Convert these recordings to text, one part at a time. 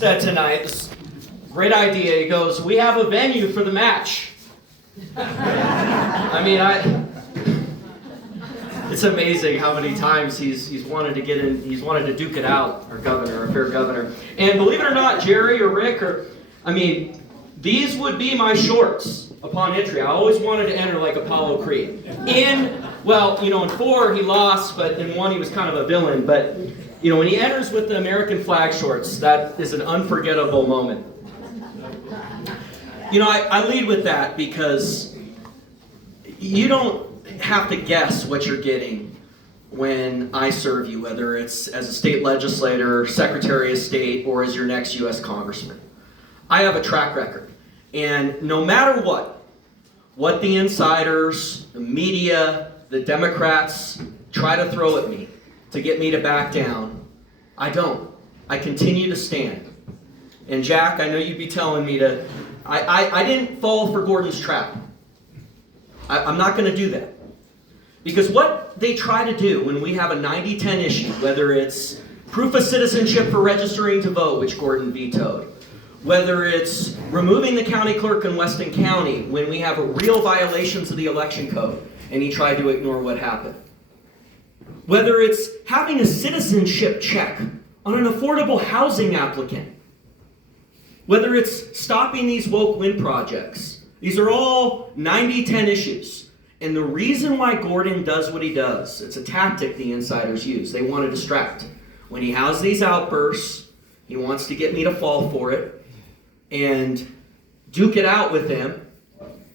Said tonight, this great idea. He goes, "We have a venue for the match." It's amazing how many times he's wanted to get in, he's wanted to duke it out, our governor, our fair governor. And believe it or not, Jerry or Rick, these would be my shorts upon entry. I always wanted to enter like Apollo Creed. In 4 he lost, but in 1 he was kind of a villain. But when he enters with the American flag shorts, that is an unforgettable moment. I lead with that because you don't have to guess what you're getting when I serve you, whether it's as a state legislator, secretary of state, or as your next U.S. congressman. I have a track record. And no matter what the insiders, the media, the Democrats try to throw at me to get me to back down, I don't. I continue to stand. And Jack, I know you'd be telling me to, I didn't fall for Gordon's trap. I'm not going to do that. Because what they try to do when we have a 90-10 issue, whether it's proof of citizenship for registering to vote, which Gordon vetoed, whether it's removing the county clerk in Weston County when we have real violations of the election code, and he tried to ignore what happened, whether it's having a citizenship check on an affordable housing applicant, whether it's stopping these woke wind projects. These are all 90-10 issues. And the reason why Gordon does what he does, it's a tactic the insiders use. They want to distract. When he has these outbursts, he wants to get me to fall for it and duke it out with him.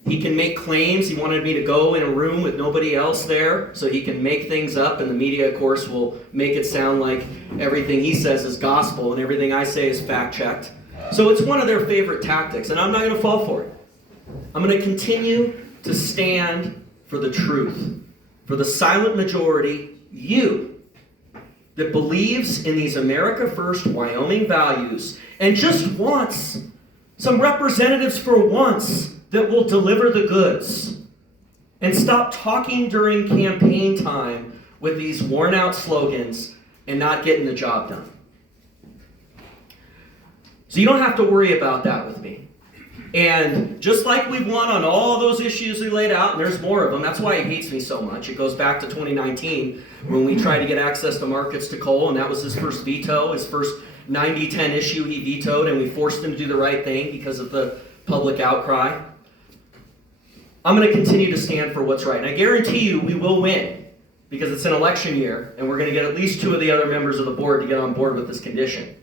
He can make claims. He wanted me to go in a room with nobody else there so he can make things up, and the media, of course, will make it sound like everything he says is gospel and everything I say is fact-checked. So it's one of their favorite tactics, and I'm not going to fall for it. I'm going to continue to stand for the truth, for the silent majority, you, that believes in these America First Wyoming values and just wants some representatives for once that will deliver the goods and stop talking during campaign time with these worn-out slogans and not getting the job done. So you don't have to worry about that with me. And just like we've won on all those issues we laid out, and there's more of them, that's why he hates me so much. It goes back to 2019 when we tried to get access to markets to coal, and that was his first veto, his first 90-10 issue he vetoed, and we forced him to do the right thing because of the public outcry. I'm going to continue to stand for what's right. And I guarantee you we will win because it's an election year, and we're going to get at least 2 of the other members of the board to get on board with this condition.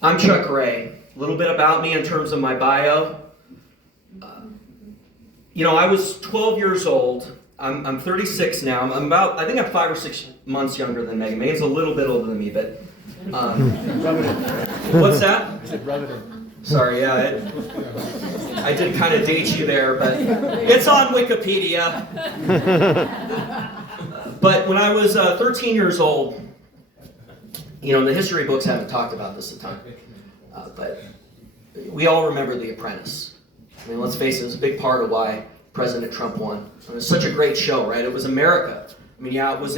I'm Chuck Ray. A little bit about me in terms of my bio. I was 12 years old. I'm 36 now. I think I'm 5 or 6 months younger than Megan. Megan's a little bit older than me, but... what's that? I said rub it in. Sorry, yeah. I did kind of date you there, but it's on Wikipedia. But when I was 13 years old, the history books haven't talked about this a ton. But we all remember The Apprentice. Let's face it, it was a big part of why President Trump won. It was such a great show, right? It was America. It was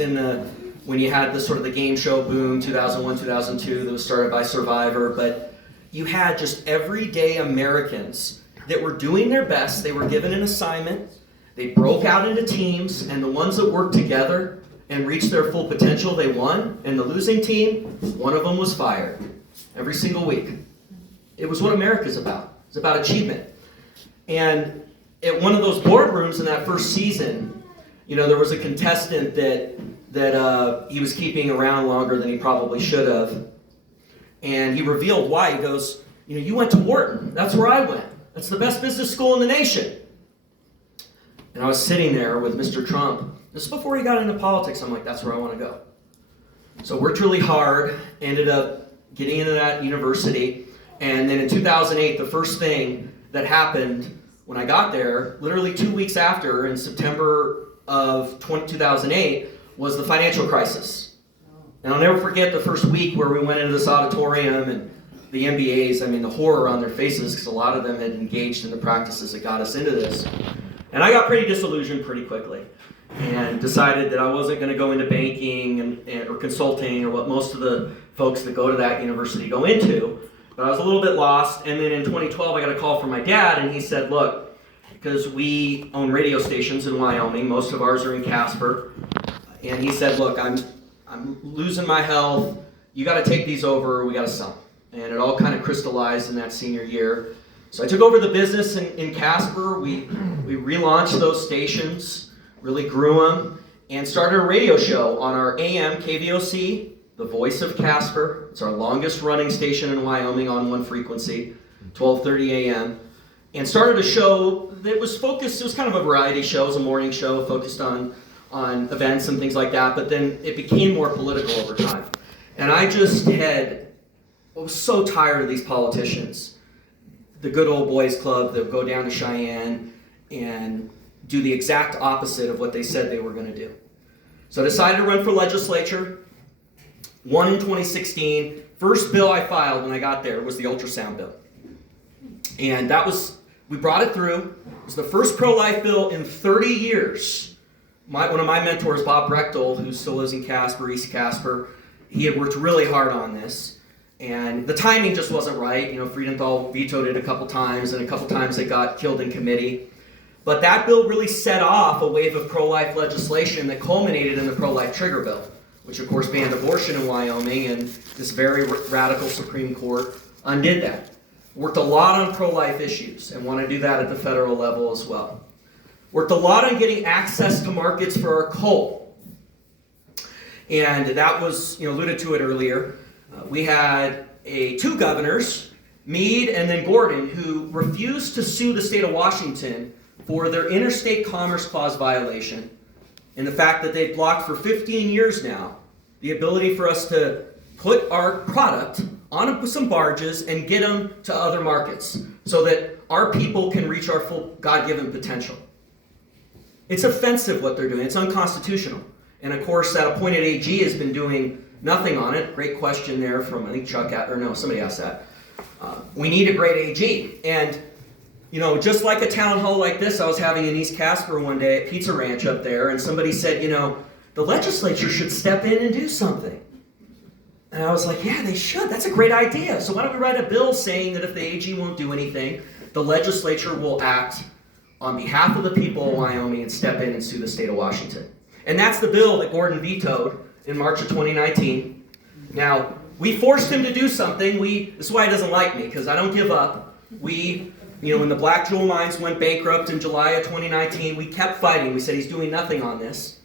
when you had the game show boom, 2001, 2002, that was started by Survivor, but you had just everyday Americans that were doing their best. They were given an assignment. They broke out into teams, and the ones that worked together and reached their full potential, they won. And the losing team, one of them was fired every single week. It was what America's about. It's about achievement. And at one of those boardrooms in that first season, there was a contestant that he was keeping around longer than he probably should have. And he revealed why. He goes, you went to Wharton. That's where I went. That's the best business school in the nation. And I was sitting there with Mr. Trump. This is before he got into politics. I'm like, that's where I want to go. So worked really hard, ended up getting into that university. And then in 2008, the first thing that happened when I got there, literally 2 weeks after, in September of 2008, was the financial crisis. And I'll never forget the first week where we went into this auditorium and the MBAs, the horror on their faces, because a lot of them had engaged in the practices that got us into this. And I got pretty disillusioned pretty quickly. and decided that I wasn't going to go into banking or consulting or what most of the folks that go to that university go into. But I was a little bit lost, and then in 2012 I got a call from my dad, and he said, look, because we own radio stations in Wyoming, most of ours are in Casper, and he said, look, I'm losing my health, you got to take these over, we got to sell them. And it all kind of crystallized in that senior year. So I took over the business in Casper, we relaunched those stations, really grew them, and started a radio show on our AM KVOC, the Voice of Casper. It's our longest running station in Wyoming on one frequency, 12:30 a.m. And started a show that was focused, it was kind of a variety show, it was a morning show focused on events and things like that, but then it became more political over time. And I was so tired of these politicians, the good old boys club that would go down to Cheyenne and do the exact opposite of what they said they were going to do. So I decided to run for legislature. Won in 2016. First bill I filed when I got there was the ultrasound bill. And we brought it through. It was the first pro-life bill in 30 years. One of my mentors, Bob Brechtel, who still lives in Casper, East Casper, he had worked really hard on this. And the timing just wasn't right. Friedenthal vetoed it a couple times, and a couple times it got killed in committee. But that bill really set off a wave of pro-life legislation that culminated in the pro-life trigger bill, which of course banned abortion in Wyoming, and this very radical Supreme Court undid that. Worked a lot on pro-life issues and want to do that at the federal level as well. Worked a lot on getting access to markets for our coal. And that was, alluded to it earlier. We had two governors, Meade and then Gordon, who refused to sue the state of Washington for their Interstate Commerce Clause violation, and the fact that they've blocked for 15 years now the ability for us to put our product on some barges and get them to other markets so that our people can reach our full God-given potential. It's offensive what they're doing. It's unconstitutional. And of course, that appointed AG has been doing nothing on it. Great question there from, I think somebody asked that. We need a great AG. And just like a town hall like this I was having in East Casper one day at Pizza Ranch up there, and somebody said, the legislature should step in and do something. And I was like, yeah, they should. That's a great idea. So why don't we write a bill saying that if the AG won't do anything, the legislature will act on behalf of the people of Wyoming and step in and sue the state of Washington. And that's the bill that Gordon vetoed in March of 2019. Now, we forced him to do something. This is why he doesn't like me, because I don't give up. When the Black Jewel Mines went bankrupt in July of 2019, we kept fighting. We said he's doing nothing on this.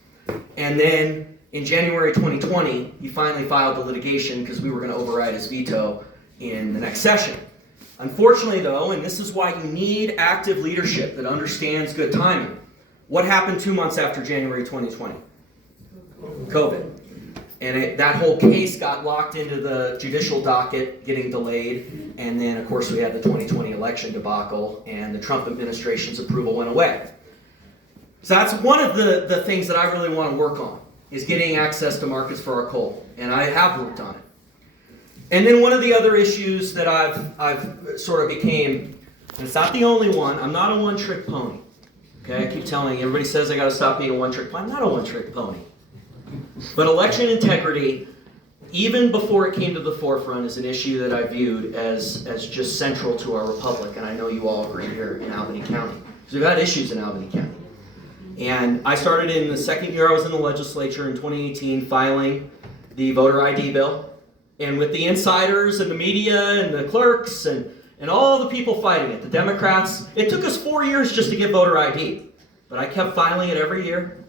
And then in January 2020, he finally filed the litigation because we were going to override his veto in the next session. Unfortunately, though, and this is why you need active leadership that understands good timing, what happened 2 months after January 2020? COVID. And that whole case got locked into the judicial docket, getting delayed. And then, of course, we had the 2020 election debacle, and the Trump administration's approval went away. So that's one of the things that I really want to work on, is getting access to markets for our coal. And I have worked on it. And then one of the other issues that I've sort of became, and it's not the only one, I'm not a one-trick pony. Okay, I keep telling you, everybody says I got to stop being a one-trick pony. I'm not a one-trick pony. But election integrity, even before it came to the forefront, is an issue that I viewed as just central to our republic, and I know you all agree here in Albany County. Because we've had issues in Albany County. And I started in the second year I was in the legislature in 2018 filing the voter ID bill. And with the insiders and the media and the clerks and all the people fighting it, the Democrats, it took us 4 years just to get voter ID. But I kept filing it every year.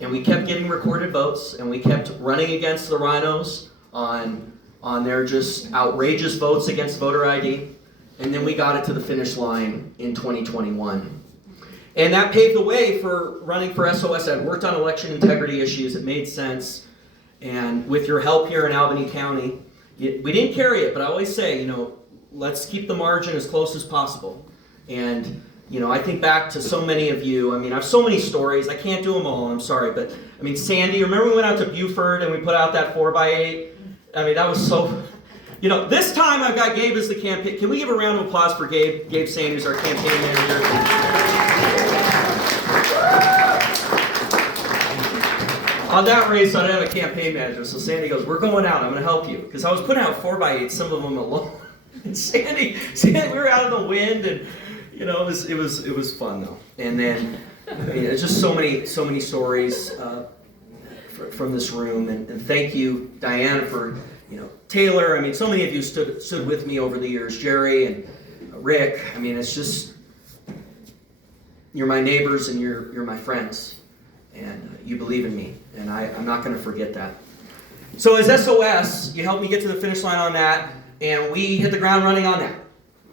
And we kept getting recorded votes, and we kept running against the rhinos on their just outrageous votes against voter ID. And then we got it to the finish line in 2021. And that paved the way for running for SOS. I'd worked on election integrity issues. It made sense. And with your help here in Albany County, we didn't carry it, but I always say, let's keep the margin as close as possible. And I think back to so many of you. I have so many stories. I can't do them all, I'm sorry. But, Sandy, remember we went out to Buford and we put out that 4x8? That was so... this time I've got Gabe as the campaign... Can we give a round of applause for Gabe? Gabe Sandy, who's our campaign manager. On that race, I didn't have a campaign manager, so Sandy goes, "We're going out. I'm going to help you," because I was putting out 4x8, some of them alone. And Sandy, we were out in the wind, and it was fun though. And then, it's just so many stories from this room, and thank you, Diana, for Taylor. So many of you stood with me over the years, Jerry and Rick. It's just, you're my neighbors and you're my friends, and you believe in me, and I'm not going to forget that. So as SOS, you helped me get to the finish line on that, and we hit the ground running on that.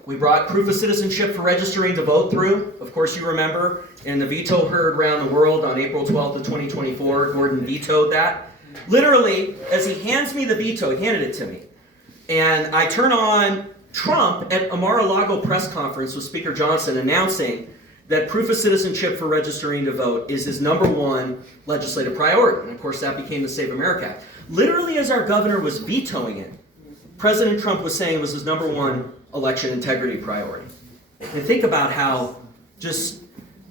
We brought proof of citizenship for registering to vote through. Of course, you remember, in the veto heard around the world on April 12th of 2024, Gordon vetoed that. Literally, as he hands me the veto, he handed it to me. And I turn on Trump at a Mar-a-Lago press conference with Speaker Johnson announcing that proof of citizenship for registering to vote is his #1 legislative priority. And of course, that became the Save America Act. Literally, as our governor was vetoing it, President Trump was saying it was his #1 election integrity priority. And think about how just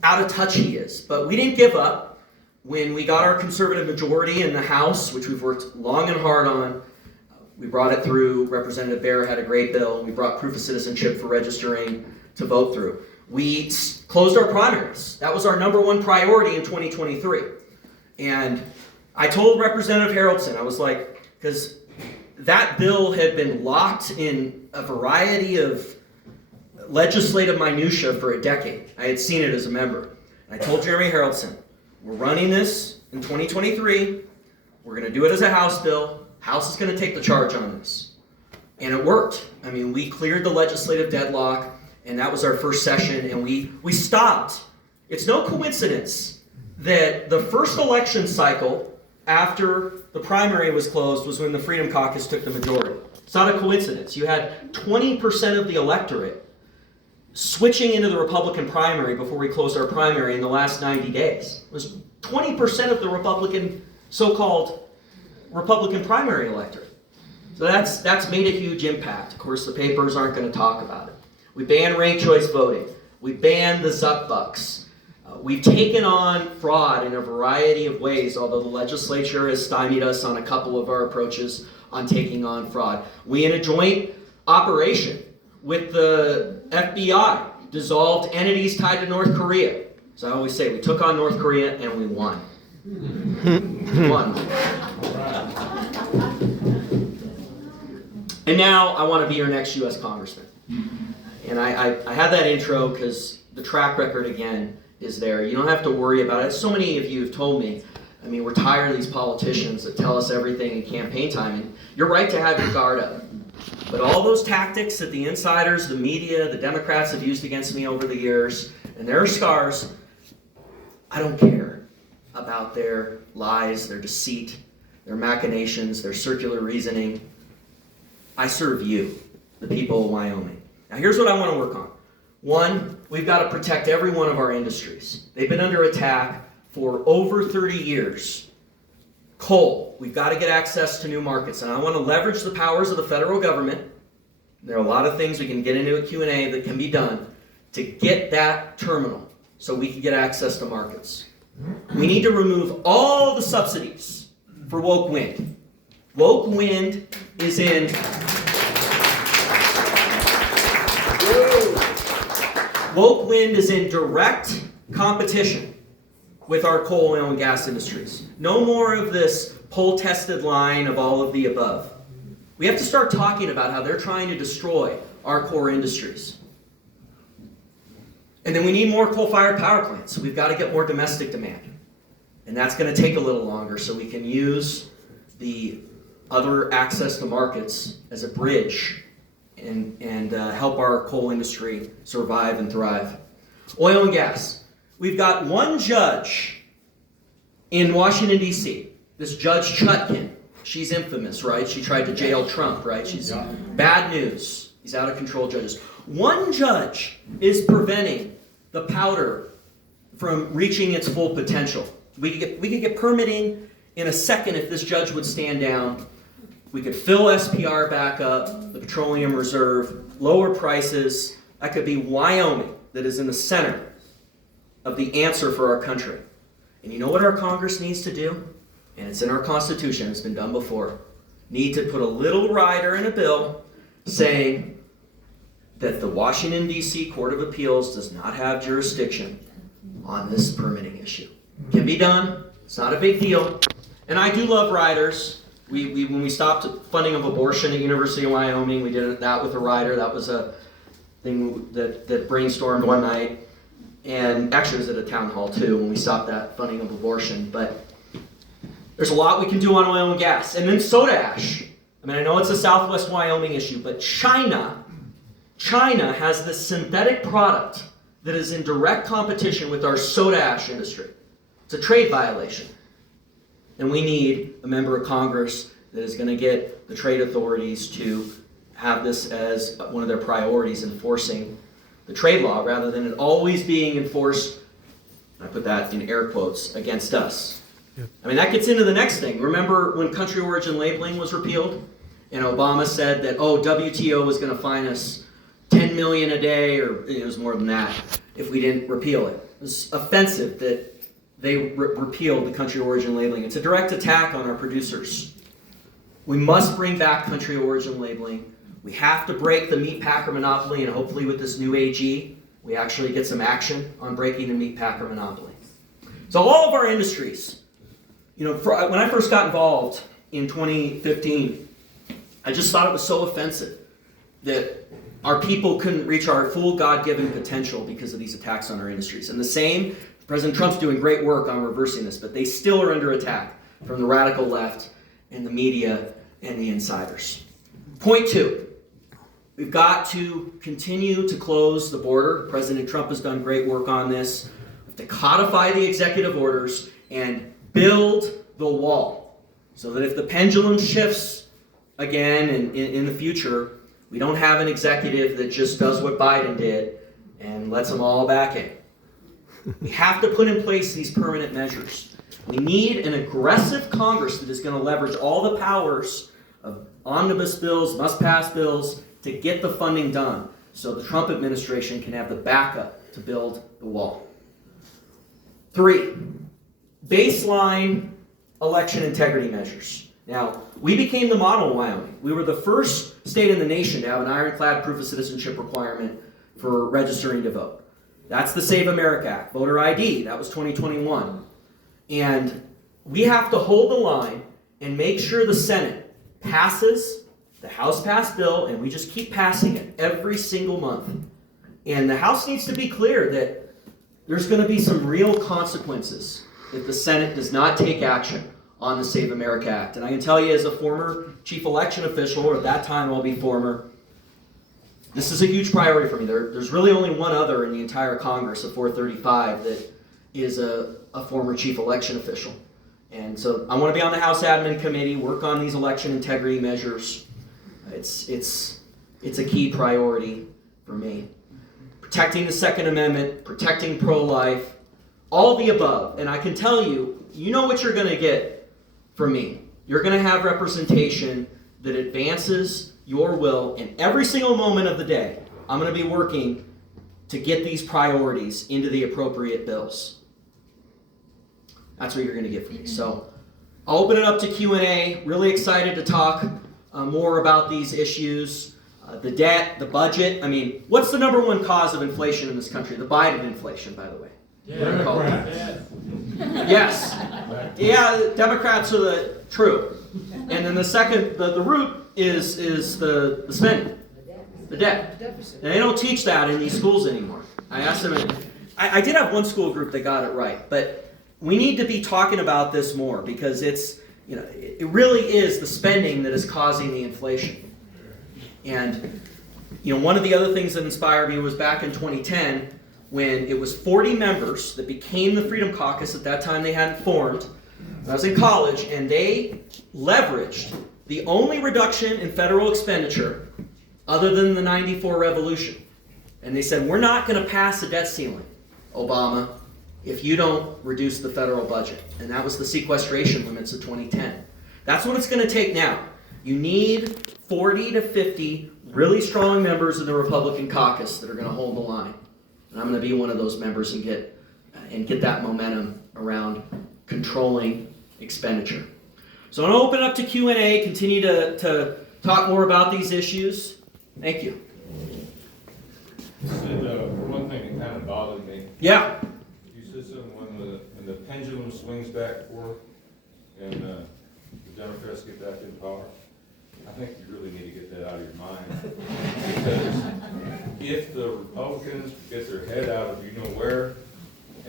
out of touch he is. But we didn't give up. When we got our conservative majority in the House, which we've worked long and hard on, we brought it through. Representative Bear had a great bill. We brought proof of citizenship for registering to vote through. We closed our primaries. That was our #1 priority in 2023. And I told Representative Haraldson, I was like, because that bill had been locked in a variety of legislative minutia for a decade. I had seen it as a member. And I told Jeremy Haraldson, we're running this in 2023. We're going to do it as a House bill. House is going to take the charge on this. And it worked. We cleared the legislative deadlock, and that was our first session, and we stopped. It's no coincidence that the first election cycle after the primary was closed was when the Freedom Caucus took the majority. It's not a coincidence. You had 20% of the electorate switching into the Republican primary before we closed our primary in the last 90 days. It was 20% of the so-called Republican primary electorate. So that's made a huge impact. Of course, the papers aren't going to talk about it. We banned ranked choice voting. We banned the Zuck Bucks. We've taken on fraud in a variety of ways, although the legislature has stymied us on a couple of our approaches on taking on fraud. We, in a joint operation with the FBI, dissolved entities tied to North Korea. So I always say, we took on North Korea and we won. We won. And now I want to be your next U.S. Congressman. And I had that intro because the track record, again, is there. You don't have to worry about it. So many of you have told me, we're tired of these politicians that tell us everything in campaign time. And you're right to have your guard up. But all those tactics that the insiders, the media, the Democrats have used against me over the years, and there are scars, I don't care about their lies, their deceit, their machinations, their circular reasoning. I serve you, the people of Wyoming. Now here's what I want to work on. One, we've got to protect every one of our industries. They've been under attack for over 30 years. Coal, we've got to get access to new markets, and I want to leverage the powers of the federal government. There are a lot of things we can get into a Q&A that can be done to get that terminal so we can get access to markets. We need to remove all the subsidies for woke wind. Woke wind is in direct competition with our coal, oil, and gas industries. No more of this poll-tested line of all of the above. We have to start talking about how they're trying to destroy our core industries. And then we need more coal-fired power plants. So we've got to get more domestic demand. And that's going to take a little longer so we can use the other access to markets as a bridge and help our coal industry survive and thrive. Oil and gas. We've got one judge in Washington, D.C., this Judge Chutkan. She's infamous, right? She tried to jail Trump, right? She's bad news. These out-of-control judges. One judge is preventing the powder from reaching its full potential. We could get permitting in a second if this judge would stand down. We could fill SPR back up, the petroleum reserve, lower prices. That could be Wyoming that is in the center of the answer for our country. And you know what our Congress needs to do? and it's in our Constitution, it's been done before, need to put a little rider in a bill saying that the Washington, D.C. Court of Appeals does not have jurisdiction on this permitting issue. Can be done. It's not a big deal. And I do love riders. When we stopped funding of abortion at University of Wyoming, we did that with a rider. That was a thing that brainstormed one night. And actually it was at a town hall too when we stopped that funding of abortion. But there's a lot we can do on oil and gas. And then soda ash. I mean, I know it's a Southwest Wyoming issue, but China has this synthetic product that is in direct competition with our soda ash industry. It's a trade violation. And we need a member of Congress that is going to get the trade authorities to have this as one of their priorities, enforcing the trade law rather than it always being enforced, I put that in air quotes, against us. Yep. I mean, that gets into the next thing. Remember when country origin labeling was repealed? And Obama said that, WTO was going to fine us $10 million a day, or it was more than that, if we didn't repeal it. It was offensive that they repealed the country origin labeling. It's a direct attack on our producers. We must bring back country origin labeling. We have to break the meat packer monopoly, and hopefully with this new AG, we actually get some action on breaking the meat packer monopoly. So all of our industries, when I first got involved in 2015, I just thought it was so offensive that our people couldn't reach our full God-given potential because of these attacks on our industries. And the same, President Trump's doing great work on reversing this, but they still are under attack from the radical left and the media and the insiders. Point 2, we've got to continue to close the border. President Trump has done great work on this. We have to codify the executive orders and build the wall so that if the pendulum shifts again in the future, we don't have an executive that just does what Biden did and lets them all back in. We have to put in place these permanent measures. We need an aggressive Congress that is going to leverage all the powers of omnibus bills, must-pass bills, to get the funding done so the Trump administration can have the backup to build the wall. 3, baseline election integrity measures. Now, we became the model in Wyoming. We were the first state in the nation to have an ironclad proof of citizenship requirement for registering to vote. That's the Save America Act, voter ID, that was 2021. And we have to hold the line and make sure the Senate passes the House passed bill, and we just keep passing it every single month. And the House needs to be clear that there's going to be some real consequences if the Senate does not take action on the Save America Act. And I can tell you as a former chief election official, or at that time I'll be former, this is a huge priority for me. There's really only one other in the entire Congress of 435 that is a former chief election official. And so I want to be on the House Admin Committee, work on these election integrity measures. It's a key priority for me. Protecting the Second Amendment, protecting pro-life, all the above. And I can tell you, you know what you're going to get from me. You're going to have representation that advances your will in every single moment of the day. I'm going to be working to get these priorities into the appropriate bills. That's what you're going to get from me. So I'll open it up to Q&A. Really excited to talk more about these issues. The debt, the budget. I mean, what's the number one cause of inflation in this country? The Biden inflation, by the way. Democrats. Yes. Yeah, Democrats are true. And then the second, the root is the spending, the debt. And they don't teach that in these schools anymore. I asked them, I did have one school group that got it right, but we need to be talking about this more because it really is the spending that is causing the inflation. And one of the other things that inspired me was back in 2010 when it was 40 members that became the Freedom Caucus. At that time they hadn't formed. I was in college, and they leveraged the only reduction in federal expenditure other than the 94 revolution. And they said, we're not going to pass the debt ceiling, Obama, if you don't reduce the federal budget. And that was the sequestration limits of 2010. That's what it's going to take now. You need 40 to 50 really strong members of the Republican caucus that are going to hold the line. And I'm going to be one of those members and get that momentum around controlling expenditure. So I'm going to open up to Q&A, continue to talk more about these issues. Thank you. One thing that kind of bothered me, Yeah. you said something when the pendulum swings back and forth and the Democrats get back in power. I think you really need to get that out of your mind. Because if the Republicans get their head out of you know where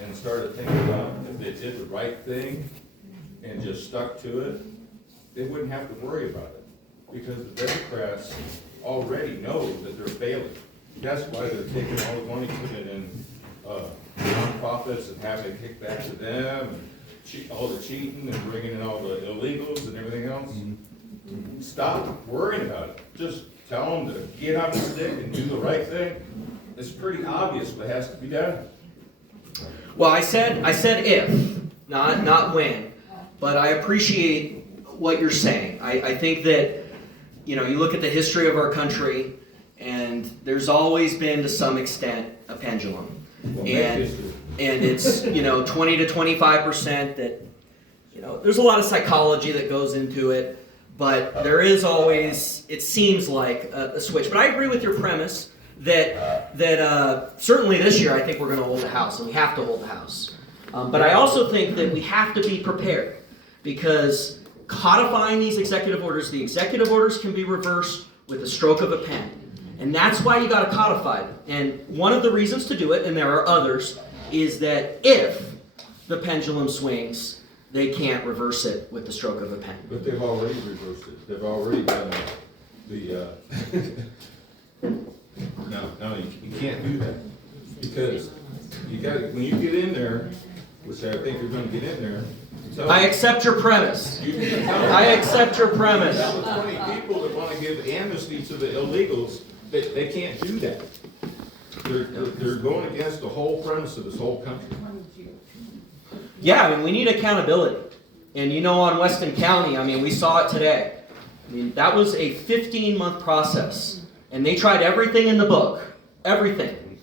and started thinking about if they did the right thing and just stuck to it, they wouldn't have to worry about it. Because the Democrats already know that they're failing. That's why they're taking all the money, putting it in nonprofits and having it kicked back to them, and all the cheating and bringing in all the illegals and everything else. Stop worrying about it. Just tell them to get on the stick and do the right thing. It's pretty obvious what has to be done. Well, I said if, not when, but I appreciate what you're saying. I think that, you look at the history of our country, and there's always been, to some extent, a pendulum. Well, And it's, 20 to 25% that, there's a lot of psychology that goes into it, but there is always, it seems like, a switch. But I agree with your premise that certainly this year I think we're going to hold the House, and we have to hold the House. But I also think that we have to be prepared, because codifying these executive orders, the executive orders can be reversed with a stroke of a pen. And that's why you got to codify them. And one of the reasons to do it, and there are others, is that if the pendulum swings, they can't reverse it with the stroke of a pen. But they've already reversed it. They've already done the, no, you can't do that. Because when you get in there, which I think you're going to get in there, I accept your premise. I accept your premise. Tell the 20 people that want to give amnesty to the illegals, they can't do that. They're going against the whole premise of this whole country. Yeah, we need accountability. And on Weston County, we saw it today. That was a 15-month process. And they tried everything in the book, everything,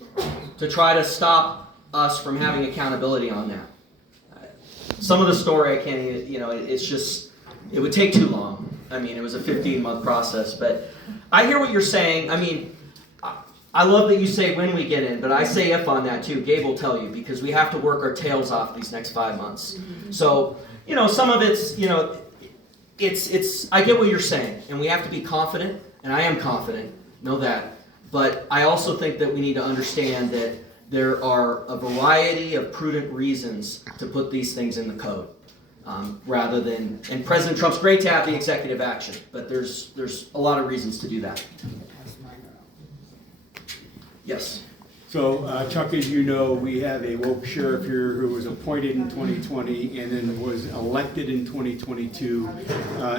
to try to stop us from having accountability on that. Some of the story I can't even, it's just, it would take too long. It was a 15-month process. But I hear what you're saying. I love that you say when we get in, but I say if on that too. Gabe will tell you, because we have to work our tails off these next 5 months. So, some of it's, it's, I get what you're saying, and we have to be confident, and I am confident, know that. But I also think that we need to understand that there are a variety of prudent reasons to put these things in the code, rather than, and President Trump's great to have the executive action, but there's a lot of reasons to do that. Yes. So, Chuck, as you know, we have a woke sheriff here who was appointed in 2020 and then was elected in 2022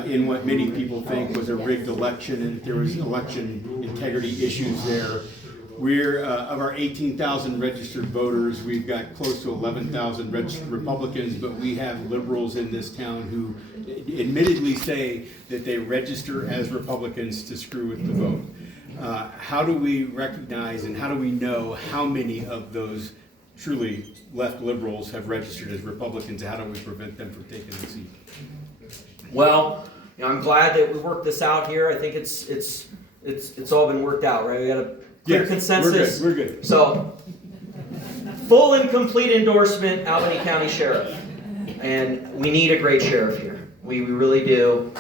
in what many people think was a rigged election, and there was election integrity issues there. We're, of our 18,000 registered voters, we've got close to 11,000 registered Republicans, but we have liberals in this town who admittedly say that they register as Republicans to screw with the vote. How do we recognize and how do we know how many of those truly left liberals have registered as Republicans? How do we prevent them from taking the seat? Well, I'm glad that we worked this out here. I think it's all been worked out, right? We got a clear consensus. We're good. So, full and complete endorsement, Albany County Sheriff, and we need a great sheriff here. We really do.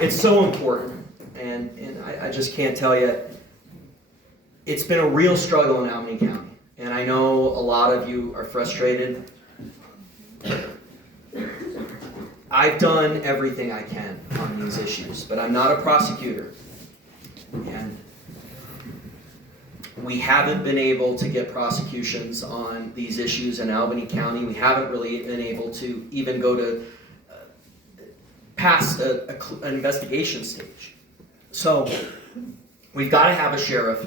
It's so important, and I just can't tell you. It's been a real struggle in Albany County, and I know a lot of you are frustrated. I've done everything I can on these issues, but I'm not a prosecutor, and we haven't been able to get prosecutions on these issues in Albany County. We haven't really been able to even go to past an investigation stage. So we've got to have a sheriff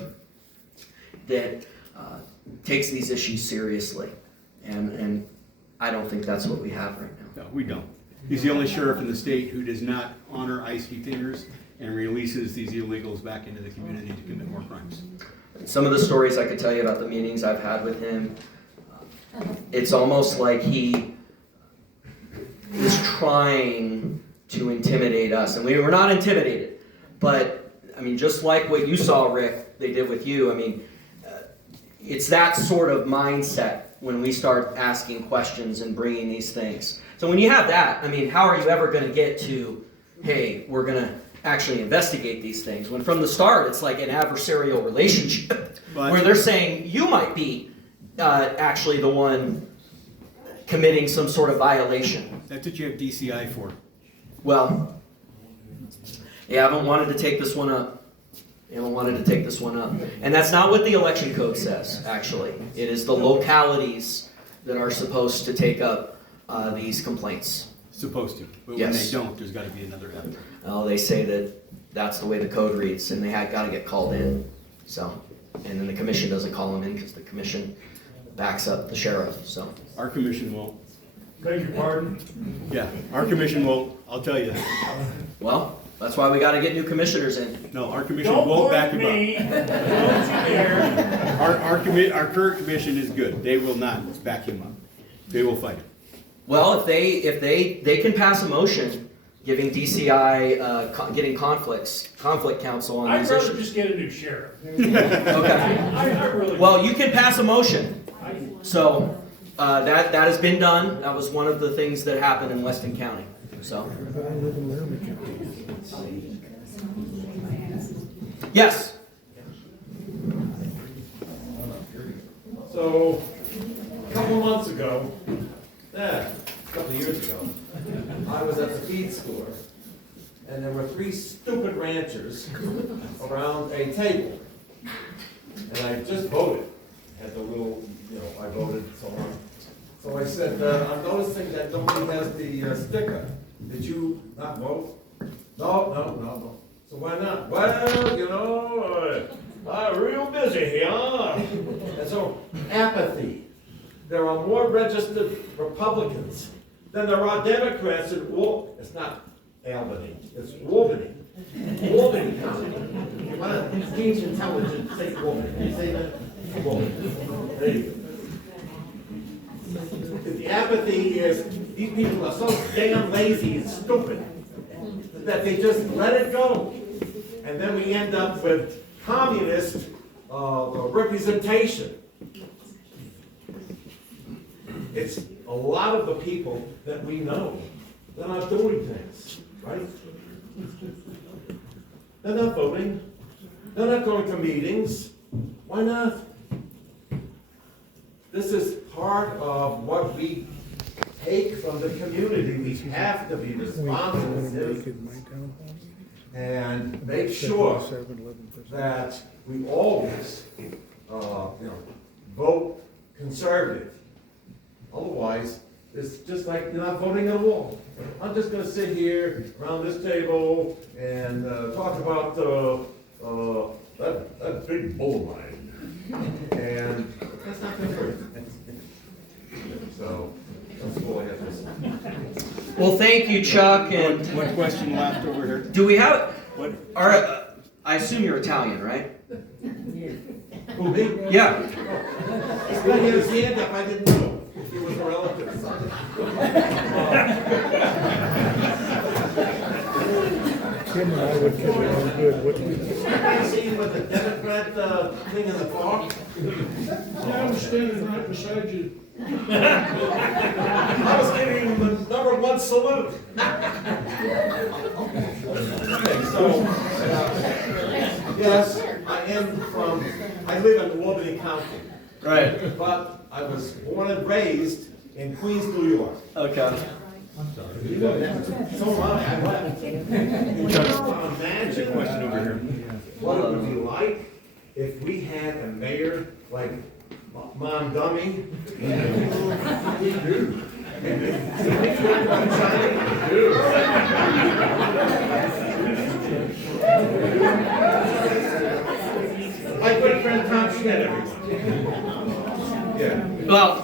that takes these issues seriously, and I don't think that's what we have right now. No, we don't. He's the only sheriff in the state who does not honor ICE detainers and releases these illegals back into the community to commit more crimes. Some of the stories I could tell you about the meetings I've had with him, it's almost like he is trying to intimidate us. And we were not intimidated. But, I mean, just like what you saw, Rick, they did with you, I mean, it's that sort of mindset when we start asking questions and bringing these things. So when you have that, I mean, how are you ever going to get to, hey, we're going to actually investigate these things? When from the start, it's like an adversarial relationship where they're saying you might be actually the one committing some sort of violation. That's what you have DCI for. Well, they haven't wanted to take this one up. They haven't wanted to take this one up. And that's not what the election code says, actually. It is the localities that are supposed to take up these complaints. Supposed to. But Yes. when they don't, there's got to be another effort. Oh, they say that that's the way the code reads, and they had got to get called in. So, and then the commission doesn't call them in because the commission backs up the sheriff. So, Our commission won't. Beg your pardon? Yeah, our commission won't. I'll tell you. well, that's why we got to get new commissioners in. No, our commission Don't won't point back at him up. me. Don't you dare. Our current commission is good. They will not back him up. They will fight him. Well, if they can pass a motion giving DCI getting conflict counsel on I'd these rather issues. just get a new sheriff. Okay. I really. Well, you can pass a motion. I- So that has been done. That was one of the things that happened in Weston County. So. Yes. So, a couple months ago, a couple of years ago, I was at the feed store, and there were 3 stupid ranchers around a table. And I just voted, had the little, I voted, so on. So I said, I'm noticing that nobody has the sticker. Did you not vote? No. So why not? Well, I'm real busy here. And so, apathy. There are more registered Republicans than there are Democrats in it's not Albany, it's Albany. Albany County. You want to teach intelligence, say Albany. You say that? Albany. There you go. The apathy is, these people are so damn lazy and stupid that they just let it go. And then we end up with communist representation. It's a lot of the people that we know that are doing things, right? They're not voting. They're not going to meetings. Why not? This is part of what we take from the community. We have to be responsible citizens and make sure that we always, vote conservative. Otherwise, it's just like you're not voting at all. I'm just gonna sit here around this table and talk about that big bull of mine. And that's not gonna work. So, that's all I have to say. Well, thank you, Chuck. And One question left over here. do we have? What? I assume you're Italian, right? Who, me? Yeah. He's got his hand up, I didn't know if he was a relative or something. Kim and I would get along good, wouldn't we? You seen with the Democrat thing in the park? Yeah, I'm standing right beside you. I was giving him the #1 salute. So, yes, I live in Albany County, Right. but I was born and raised in Queens, New York. Okay. So I left. Imagine Question over here. what it would be like if we had a mayor like Mom Dummy. My good friend Tom Schmidt, everyone. Yeah. Well,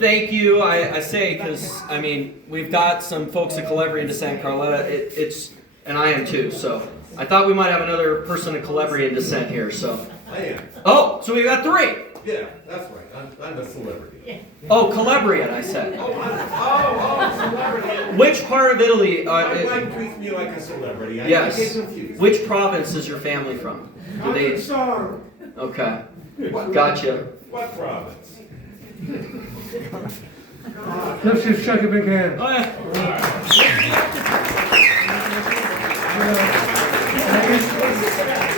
thank you. I say because I mean we've got some folks at Calabria to San Carletta. And I am too. So I thought we might have another person in Calabria descent here. So I am. oh, so we got 3. Yeah, that's right, I'm a celebrity. Oh, Calabrian, I said. Celebrity. Which part of Italy? My wife treats me like a celebrity. I get Yes. confused. Which province is your family from? Do they? Okay. Gotcha. What province? Let's just shake a big hand. Oh, yeah.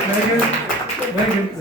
Megan, Megan,